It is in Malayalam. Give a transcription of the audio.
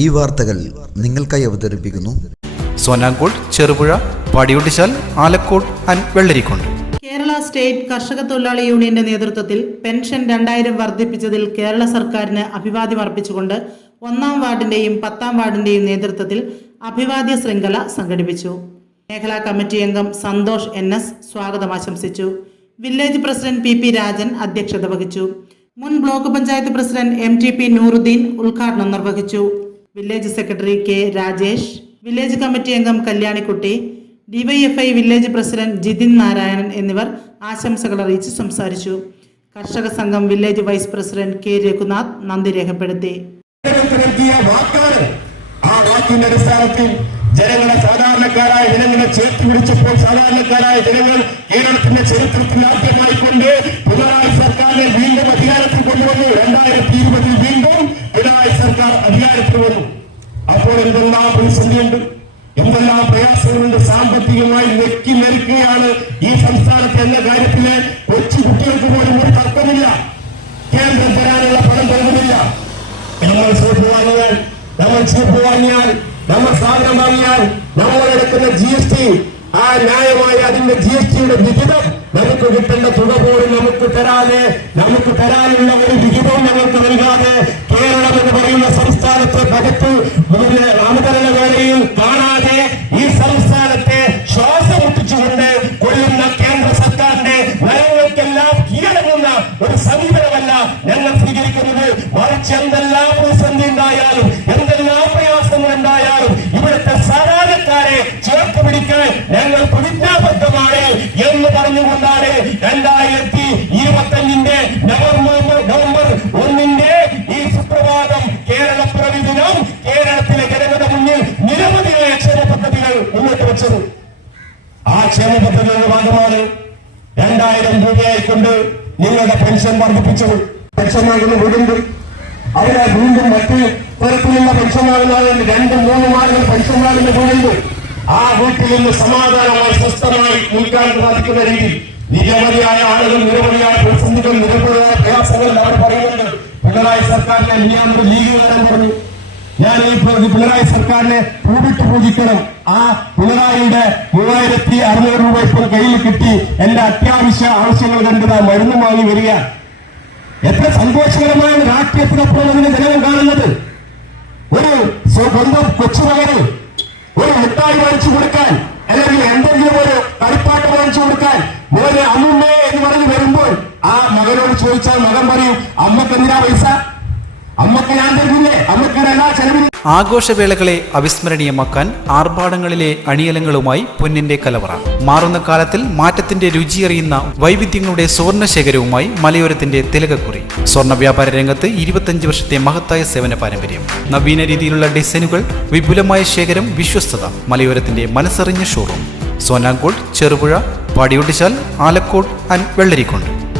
ഈ വാർത്തകൾ നിങ്ങൾക്കായി അവതരിപ്പിക്കുന്നു സോനാങ്കോട്, ചെറുപുഴ, പാടിയൊട്ടിച്ചാൽ, ആലക്കോട് ആൻഡ് വെള്ളരിക്കുണ്ട്. കേരള സ്റ്റേറ്റ് കർഷക തൊഴിലാളി യൂണിയന്റെ നേതൃത്വത്തിൽ പെൻഷൻ 2000 വർദ്ധിപ്പിച്ചതിൽ കേരള സർക്കാരിന് അഭിവാദ്യം അർപ്പിച്ചുകൊണ്ട് 1-ാം വാർഡിന്റെയും 10-ാം വാർഡിന്റെയും നേതൃത്വത്തിൽ അഭിവാദ്യ ശൃംഖല സംഘടിപ്പിച്ചു. മേഖലാ കമ്മിറ്റി അംഗം സന്തോഷ് NS സ്വാഗതം ആശംസിച്ചു. വില്ലേജ് പ്രസിഡന്റ് PP രാജൻ അധ്യക്ഷത വഹിച്ചു. മുൻ block panchayat president MTP Nooruddeen ഉദ്ഘാടനം നിർവഹിച്ചു. Village secretary K Rajesh, village committee അംഗം Kalyanikutty, DYFI village president Jithin Narayanan എന്നിവർ ആശംസകൾ അറിയിച്ച് സംസാരിച്ചു. കർഷക സംഘം village vice president K Raghunath നന്ദി രേഖപ്പെടുത്തി. ജനങ്ങളെ സാധാരണക്കാരായ ജനങ്ങളെ ചേർത്ത് പിടിച്ചപ്പോൾ സാധാരണക്കാരായ ജനങ്ങൾ കേരളത്തിന്റെ ചരിത്രത്തിൽ ആദ്യമായിക്കൊണ്ട് പിണറായി സർക്കാരിനെ വീണ്ടും അധികാരത്തിൽ കൊണ്ടുവന്നു. 2020 വീണ്ടും പിണറായി സർക്കാർ അധികാരത്തിൽ വന്നു. അപ്പോൾ എന്തെല്ലാം പ്രതിസന്ധിയുണ്ട്, എന്തെല്ലാം പ്രയാസങ്ങളുണ്ട്. സാമ്പത്തികമായി നെക്കി നിൽക്കുകയാണ് ഈ സംസ്ഥാനത്ത് എന്ന കാര്യത്തില് കൊച്ചു കുട്ടികൾക്ക് പോലും ഒരു തർക്കമില്ല. കേന്ദ്രം തരാനുള്ള പണം നൽകുന്നില്ല. നമ്മൾ സോപ്പ് വാങ്ങിയാൽ, നമ്മൾ ചീപ്പ് വാങ്ങിയാൽ, നമ്മൾ സാധനം വാങ്ങിയാൽ നമ്മളെടുക്കുന്ന GST, ആ ന്യായമായ അതിന്റെ GSTയുടെ വിഹിതം നമുക്ക് കിട്ടേണ്ട തുക പോലും നമുക്ക് തരാനുള്ള ഒരു വിഹിതവും ഞങ്ങൾക്ക് നൽകാതെ കേരളം എന്ന് പറയുന്ന സംസ്ഥാനത്തെ ബജറ്റ് അവതരണ വേളയിൽ കാണാതെ ഈ സംസ്ഥാനത്തെ ശ്വാസം മുട്ടിച്ചുകൊണ്ട് കൊല്ലുന്ന കേന്ദ്ര സർക്കാരിന്റെ നയങ്ങൾക്കെല്ലാം കീഴടങ്ങുന്ന ഒരു സമീപനമല്ല ഞങ്ങൾ സ്വീകരിക്കുന്നത്. മറിച്ച് എന്തെല്ലാം പ്രതിസന്ധി ഉണ്ടായാലും, എന്തെല്ലാം പ്രയാസങ്ങൾ ഉണ്ടായാലും ഇവിടുത്തെ സാധാരണക്കാരെ ചേർത്ത് പിടിക്കാൻ ഞങ്ങൾ പ്രതിജ്ഞാബദ്ധമാണ് എന്ന് പറഞ്ഞുകൊണ്ടാണ് 2025 നവംബർ 1 ഈ സുപ്രഭാതം കേരളപ്പിറവി ദിനം കേരളത്തിലെ ജനങ്ങളുടെ മുന്നിൽ നിരവധിയായ ക്ഷേമ പദ്ധതികൾ മുന്നോട്ട് വെച്ചത്. ആ ക്ഷേമ പദ്ധതികളുടെ ഭാഗമാണ് 2000 രൂപയായിക്കൊണ്ട് നിങ്ങളുടെ പെൻഷൻ വർദ്ധിപ്പിച്ചത്. പെൻഷൻ വാങ്ങുന്ന വീടുണ്ട്, അവിടെ വീണ്ടും മറ്റു തരത്തിലുള്ള പെൻഷൻ വാങ്ങുന്നവരുണ്ട്. 2-3 മാറുകൾ പെൻഷൻ വാങ്ങുന്ന വീടുണ്ട്. ആ വീട്ടിൽ നിന്ന് സമാധാനമായി സ്വസ്ഥമായി നിൽക്കാൻ സാധിക്കുന്ന രീതിയിൽ നിരവധിയായ ആളുകൾ, നിരവധിയായ പ്രതിസന്ധികൾ, നിരവധിയായ പ്രയാസങ്ങൾ അവർ പറയുന്നുണ്ട്. പിണറായി സർക്കാരിനെ ഞാൻ ഒരു ലീഗ് വരാൻ പറഞ്ഞു. ഞാൻ ഈ പിണറായി സർക്കാരിനെ പൂജിക്കണം. ആ പിണറായിയുടെ 3600 രൂപ ഇപ്പോൾ കയ്യിൽ കിട്ടി. എന്റെ അത്യാവശ്യ ആവശ്യങ്ങൾ കണ്ടത് മരുന്ന് വാങ്ങി വരിക. എത്ര സന്തോഷകരമായ രാഷ്ട്രീയത്തിനപ്പുറം അതിനെ ജനങ്ങൾ കാണുന്നത്. ഒരു സ്വന്തം കൊച്ചുമകന് ഒരു മിഠായി വാങ്ങിച്ചു കൊടുക്കാൻ, അല്ലെങ്കിൽ എന്തെങ്കിലും ഒരു കളിപ്പാട്ട് വാങ്ങിച്ചു കൊടുക്കാൻ മോനെ അമ്മുമ്മേ എന്ന് പറഞ്ഞ് വരുമ്പോൾ ആ മകനോട് ചോദിച്ചാൽ മകൻ പറയും, അമ്മക്ക് എന്തിനാ പൈസ, അമ്മക്ക് ഞാൻ തരുന്നില്ലേ, അമ്മക്ക് എല്ലാ ചെലവിലും. ആഘോഷവേളകളെ അവിസ്മരണീയമാക്കാൻ ആർഭാടങ്ങളിലെ അണിയലങ്ങളുമായി പൊന്നിന്റെ കലവറ. മാറുന്ന കാലത്തിൽ മാറ്റത്തിന്റെ രുചിയറിയുന്ന വൈവിധ്യങ്ങളുടെ സ്വർണ്ണശേഖരവുമായി മലയോരത്തിന്റെ തിലകക്കുറി. സ്വർണ്ണ വ്യാപാര രംഗത്ത് 25 വർഷത്തെ മഹത്തായ സേവന പാരമ്പര്യം, നവീന രീതിയിലുള്ള ഡിസൈനുകൾ, വിപുലമായ ശേഖരം, വിശ്വസ്തത. മലയോരത്തിന്റെ മനസ്സറിഞ്ഞ ഷോറൂം. സോനാങ്കോട്, ചെറുപുഴ, പാടിയൊട്ടിച്ചാൽ, ആലക്കോട് ആൻഡ് വെള്ളരിക്കുണ്ട്.